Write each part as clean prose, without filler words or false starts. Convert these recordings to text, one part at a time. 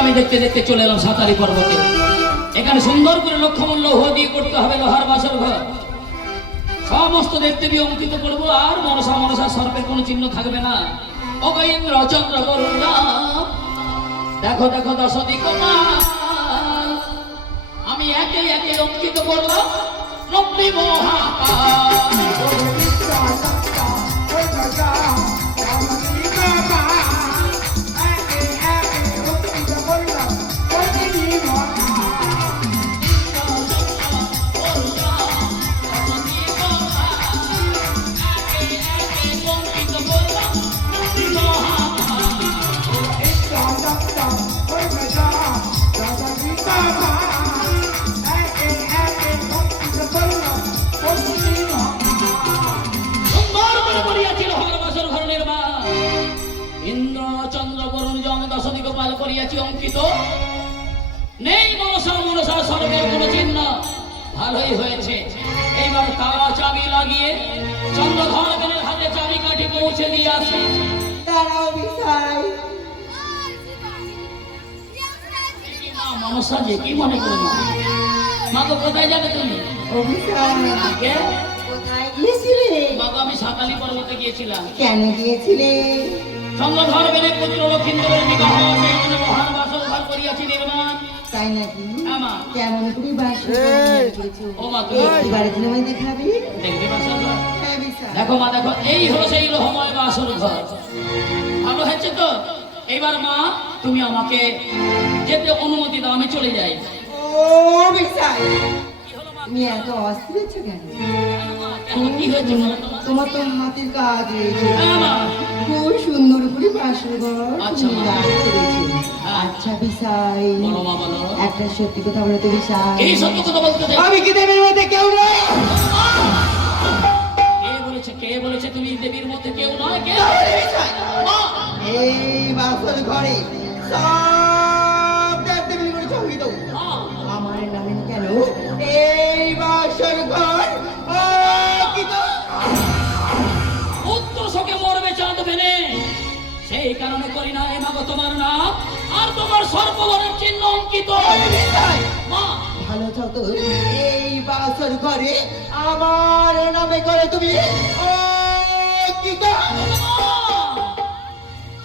আমি দেখতে দেখতে চলে এলাম সাতারি পর্বতে। এখানে সুন্দর করে লক্ষ্যমূল্য হয়ে দিয়ে করতে হবে লোহার বাসর ঘর। সমস্ত দেবদেবী অঙ্কিত করবো, আর মনসা মনসা সর্পের কোনো চিহ্ন থাকবে না। ইন্দ্র চন্দ্র বরুণ দেখো দেখো দশদিক আমি একে একে অঙ্কিত করলাম নব্বী মহাকাল। অঙ্কিত নেই মনসা মনসা সর্বের কোন চিহ্ন। ভালোই হয়েছে, এইবার তালা চাবি লাগিয়ে চন্দ্রধরের হাতে চাবি কাঠি পৌঁছে দিয়ে আসে। মনসা যে কি মনে করে মা তো কোথায় যাবে তুমি? আমি সাতালি পর্বতে গিয়েছিলাম। কেন গিয়েছিলে? চন্দ্রধর বেনে পুত্র লক্ষিন্দরের বিবাহ সেই জন্য মহান বাসর ঘর করিয়াছি নির্মাণ। তাই নাকি? আমা কেমন করে বাসর করেছো? ও মা তুমি এবারে দিন আমায় দেখাবি? দেখবে বাসর ঘর? হ্যাঁ বিশাল। দেখো মা দেখো, এই হলো সেই রহময় বাসর ঘর। ভালো হয়েছে তো? এইবার মা তুমি আমাকে যেতে অনুমতি দাও, আমি চলে যাই। ও বিশাল, তুমি এত অস্থির হচ্ছ কেন? কি হয়েছে তোমার তো হাতের কাজ হয়েছে, মা খুব সুন্দর করে বাসর ঘর আচ্ছা মা। আচ্ছা বিশাল, বলো মা বলো। একটা সত্যি কথা বলো তো বিশাল। এই সত্য কথা বলতে চাই। আমি কি দেবের মধ্যে কেউ নয়? কে বলেছে তুমি দেবীর মধ্যে কেউ নয়? কে? এই বাসর ঘরে সব দেবদেবীর মধ্যে সঙ্গীত আমার নামে কেন এই বাসর ঘর উত্তর শোকে মরবে চাঁদ বেনে, সেই কারণে করি না এই মাগো তোমার নাম আর তোমার সর্ববনের চিহ্ন অঙ্কিত। মা ভালো চাও তো এই বাসর ঘরে আমার নামে করে তুমি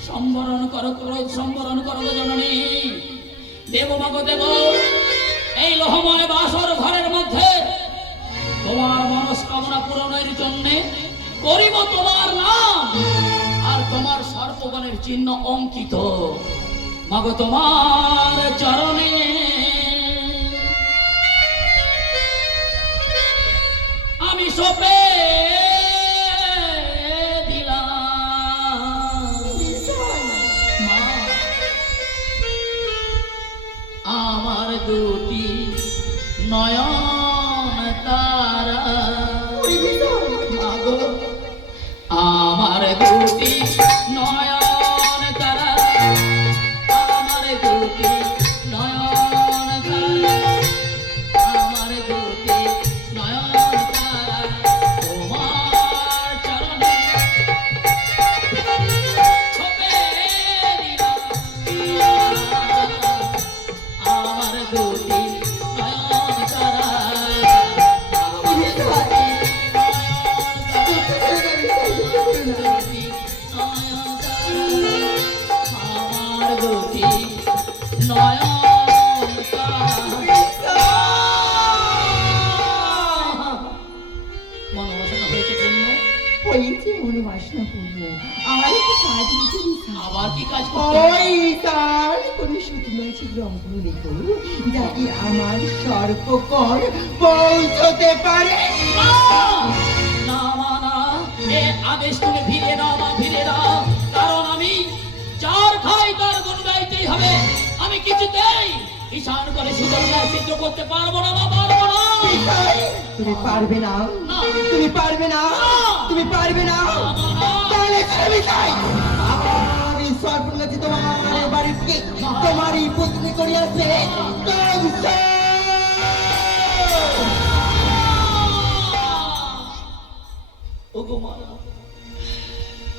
সম্বরণ করো সম্বরণ করো জননী। দেব মাগো দেব, এই লোহময় বাসর ঘরের মধ্যে তোমার মনস্কামনা পূরণের জন্য করিব তোমার নাম আর তোমার সর্ববনের চিহ্ন অঙ্কিত। মাগো তোমার চরণে আমি সপে দিলাম। মা আমার দুটি নয়ন তারা, মাগো আমার দুটি নয়ন তারা, আমার দুটি নয়ন তারা, আমার দুটি নয়ন তারা তোমার চরণে ছপে দিলাম। আমার দুটি নয়ন তারা, আবার কি কাজ যাতে আমার সর্বকর পৌঁছতে পারে। না মা না, এ আদেশ তুমি ফিরে দাও মা, ফিরে দাও। কারণ আমি যার খাই তার গুণ গাইতেই হবে। আমি কিছুতেই ঈশান করে সুদর্শন সিদ্ধ করতে পারবো না মা, পারবো না। তুমি পারবে না, না তুমি পারবে না, তুমি পারবে না। তাহলে আমি চাই আমি সর্বনাথী তোমার বাড়ি থেকে তোমারই পত্নী করিয়াছে।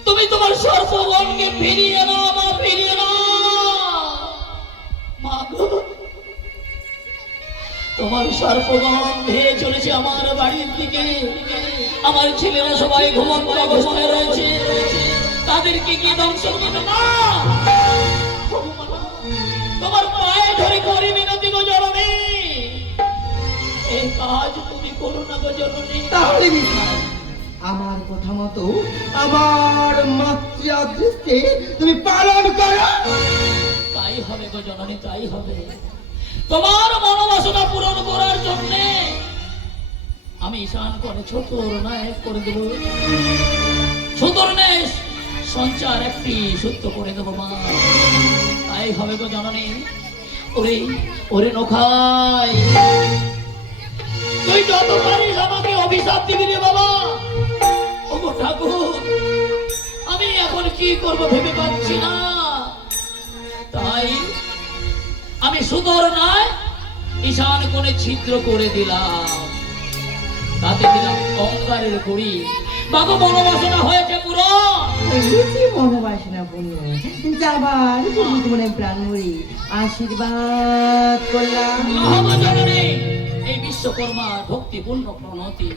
তুমি তোমার সর্বমনকে ফিরিয়ে নাও মা, ফিরিয়ে নাও। তোমার সর্পগণ ধেয়ে চলেছে আমার বাড়ির দিকে। আমার ছেলেরা সবাই ঘুমন্ত অবস্থায় রয়েছে, তাদেরকে কি ধ্বংস করবে না? তোমার পায়ে ধরে করি মিনতি গো জননী, এই কাজ তুমি করো না গো জননী। তাহলে বিছাই আমার কথা মতো আমার মাতৃ আদেশে তুমি পালন করো। তাই হবে গো জননী, তাই হবে। তোমার মনোবাসনা পূরণ করার জন্য আমি ঈশান করে ছোট নায়ক করে দেব, সুতর সঞ্চার একটি সত্য করে দেবো মা। তাই হবে গো জননী। ওরে ওরে নখাই, তুই যত পারিস আমাকে অভিশাপ দিবি রে বাবা। ওগো ঠাকুর, আমি এখন কি করব ভেবে পাচ্ছি না। তাই আমি সুদর নয় ঈশান কোণে ছিদ্র করে দিলাম, তাতে দিলাম অঙ্গারের কড়ি। বাবু মনোবাসনা হয়েছে পুরো। হয়েছে মনোবাসনা পূর্ণ, যাবার তুমি তোমার প্রাণ ভরে আশীর্বাদ করলাম। মহাজননী, এই বিশ্বকর্মার ভক্তিপূর্ণ প্রণতি।